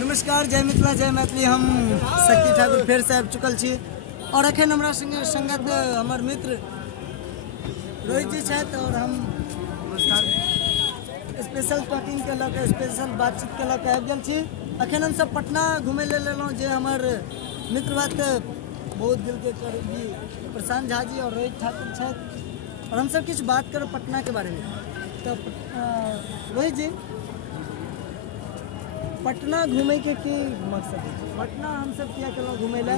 नमस्कार, जय मिथिला जय मैथिली। हम शक्ति ठाकुर फिर से आबि चुकल छी और अखन हमरा संगे संगत हमर मित्र रोहित जी छथि और हम स्पेशल टॉकिंग के लऽ के स्पेशल बातचीत के लऽ के आबि गेल छी। अखन हमसब पटना घुमै लेल एलहुँ जे हमर मित्र बात बहुत दिल के करीबी प्रशांत झा जी और रोहित ठाकुर छथि और हमसब किछु बात करब पटना के बारे में। तो रोहित जी, पटना घूमे के की मकसद है? पटना हम सब किया केलहुँ घूमे ला,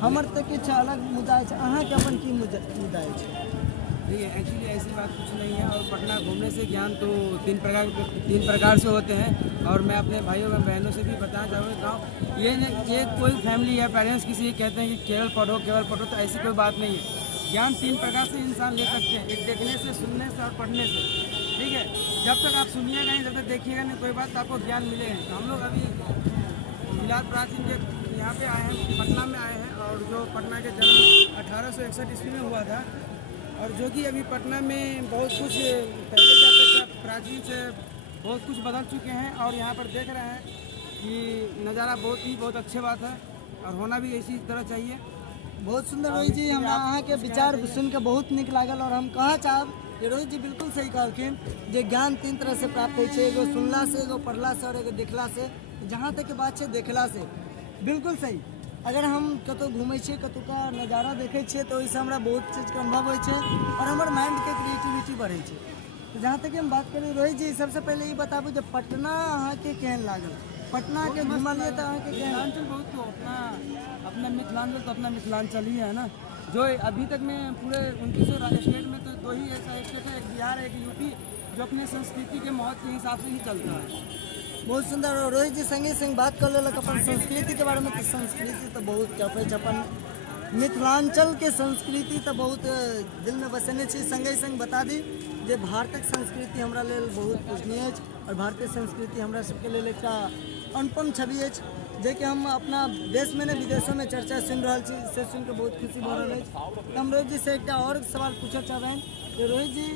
हमर तो किछु अलग मुद्दा है, अहाँ के अपन की मुद्दा है? नहीं, एक्चुअली ऐसी बात कुछ नहीं है। और पटना घूमने से ज्ञान तो तीन प्रकार से होते हैं। और मैं अपने भाइयों और बहनों से भी बताना चाहूँगा, ये कोई फैमिली या पेरेंट्स किसी कहते हैं कि केवल पढ़ो, तो ऐसी कोई बात नहीं है। ज्ञान तीन प्रकार से इंसान ले सकते हैं, एक देखने से, सुनने से और पढ़ने से। ठीक है, जब तक आप सुनिएगा नहीं, जब तक देखिएगा नहीं, कोई बात तो आपको ज्ञान मिलेगा। तो हम लोग अभी मिलाद प्राचीन के यहाँ पे आए हैं, पटना में आए हैं। और जो पटना के जन्म 1861 ईस्वी में हुआ था, और जो कि अभी पटना में बहुत कुछ पहले क्या प्राचीन से बहुत कुछ बदल चुके हैं। और यहाँ पर देख रहे हैं कि नज़ारा बहुत अच्छी बात है और होना भी इसी तरह चाहिए। बहुत सुंदर रोहित जी, हमरा अहाँ के विचार सुन के बहुत निक लागल। और हम कह चाहब कि रोहित जी बिल्कुल सही कहलखिन जे ज्ञान तीन तरह से प्राप्त होय छै, एगो सुनला से, एगो पढ़ला से और एगो देखला से। जहाँ तक के बात है देखला से, बिल्कुल सही। अगर हम कतौ घूमे छियै, कतौ का नज़ारा देखे छियै, तो ओहिसँ हमरा बहुत चीज के अनुभव होय छै और हमर माइंड के क्रिएटिविटी बढ़े छै। तो जहाँ तक हम बात करें रोहित जी, सबसे पहले ये बताबू जे पटना अहाँ के केहन लागल? पटना के घुमलिए तो अहाँ के मिथिलांचल बहुत तो अपना मिथिलांचल तो अपना मिथिलांचल ही है ना। जो अभी तक में पूरे 29 स्टेट में तो दो ही ऐसा स्टेट है, एक बिहार एक यूपी, जो अपने संस्कृति के महत्व के हिसाब से ही चलता है। बहुत सुंदर। और रोहित जी संगे बात कर लेलक अपन संस्कृति के बारे में। तो संस्कृति तो बहुत टफ है, अपन मिथिलांचल के संस्कृति तो बहुत दिल में बसेने छी। संगे बता दी जे भारतक संस्कृति हमरा लेल बहुत पूजनीय है और भारतीय संस्कृति हमरा सबके लेल एक अनुपम छवि है, जे कि हम अपना देश में नहीं विदेशों में चर्चा सुन रहा छी, से सुन के बहुत खुशी भ रहा है। तो हम रोहित जी से एक और सवाल पूछे चाहें कि रोहित जी,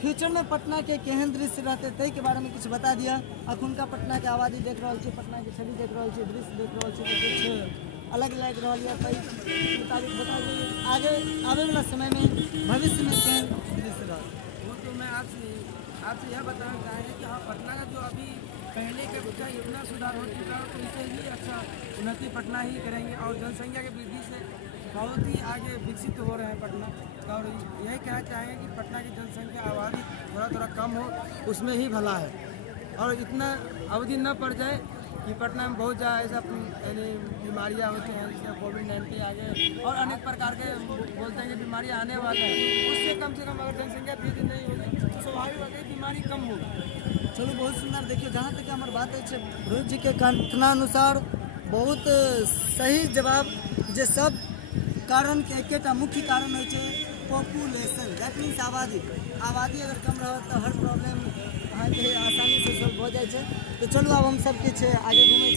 फ्यूचर में पटना के केहन दृश्य रहते तय के बारे में कुछ बता दिया। अखुनका पटना के आबादी देख रहा छी, पटना के छवि देख रहा छी, दृश्य देख रहा छी, तो कुछ अलग लग रहा है, तय मुताबिक बता दीजिए आगे आने वाला समय में भविष्य में केहन दृश्य रहा। वो तो मैं आपसे यह बताना चाहेंगे कि हाँ, पटना का जो अभी पहले के बच्चा इतना सुधार हो चुका है, तो इसे ही अच्छा उन्नति पटना ही करेंगे। और जनसंख्या की वृद्धि से बहुत ही आगे विकसित हो रहे हैं पटना। और यही कहना चाहेंगे कि पटना की जनसंख्या आबादी थोड़ा कम हो, उसमें ही भला है। और इतना अवधि न पड़ जाए कि पटना में बहुत ज़्यादा ऐसा यानी बीमारियाँ होती हैं, जैसे कोविड-19 आ गए और अनेक प्रकार के बोलते हैं कि बीमारियाँ आने वाले हैं। उससे कम से कम अगर जनसंख्या वृद्धि नहीं होगी तो स्वाभाविक है कि बीमारी कम होगी। चलो बहुत सुंदर। देखिए, जहाँ तक हमारी बात है रोहित जी के कथनानुसार बहुत सही जवाब, जे सब कारण के एक मुख्य कारण हो पॉपुलेशन, दैट मीन्स आबादी अगर कम रहो तो हर प्रॉब्लम अहाँ के आसानी से सॉल्व हो जाए। तो चलो अब हम सब कुछ आगे घूमे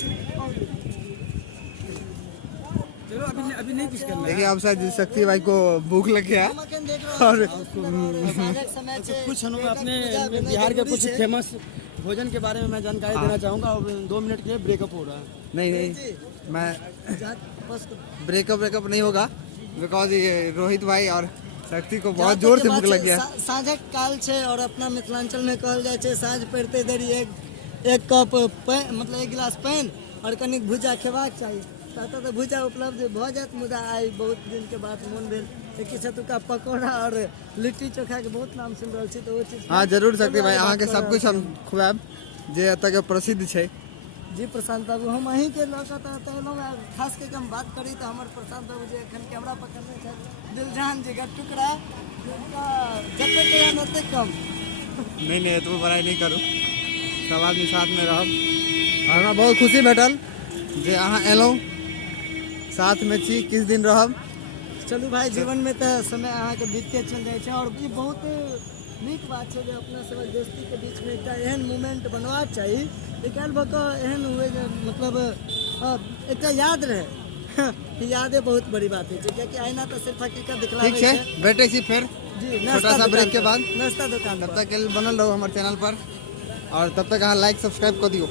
चलो अभी नहीं कुछ करना। देखिए, आप शायद शक्ति भाई को भूख लग गया और कुछ हम अपने बिहार के कुछ फेमस भोजन के बारे में मैं जानकारी देना चाहूँगा। और 2 मिनट के लिए ब्रेकअप हो रहा है। नहीं, मैं ब्रेकअप नहीं होगा, बिकॉज ये रोहित भाई और शक्ति को बहुत जोर से भूख लग गया। साँझक काल है और अपना मिथिलांचल में कहल जाए साँझ पड़ते देरी एक कप मतलब 1 गिलास पानी और कनिक भुजा खेबाक चाहिए। तो भुजा उपलब्ध भ जात, मुदा आई बहुत दिन के बाद मन भेल किछुका पकौड़ा और लिट्टी चोखा के बहुत नाम सुन रहा छी। तो वो चीज हाँ जरूर शक्ति भाई, अहाँ के सब कुछ हम खुआब जे एतऽ के प्रसिद्ध है। जी प्रशांत बाबू, हम अहीं के लौका खास करके हम बात करी तो हमारे प्रशांत बाबू जी एखन कैमरा पकड़ने छथि, दिलजान जी का टुकड़ा, जते कम नहीं एतबो बड़ाई नहीं करूँ, सब आदमी साथ में रहब। हमरा बहुत खुशी भेटल जे अहाँ एलहुँ, साथ में छी, किस दिन रहब। चलू भाई, जीवन में तो समय अहाँ के बीतते चल जाए छै और ये बहुत नीक बात है जे अपना सब दोस्ती के बीच में एक एहन मोमेंट बनवा चाहिए, निकाल भऽ कऽ एहन हुए जे मतलब एक याद रहे। यादें बहुत बड़ी बात है, क्योंकि आईना तो सिर्फ हकीकत दिखलावे छै। ठीक है, बैठे छी फिर जी, छोटा सा ब्रेक के बाद नाश्ता दुकान। तब तक के लिए बनल रहो हमारे चैनल पर और तब तक अहाँ लाइक सब्सक्राइब कर दियो।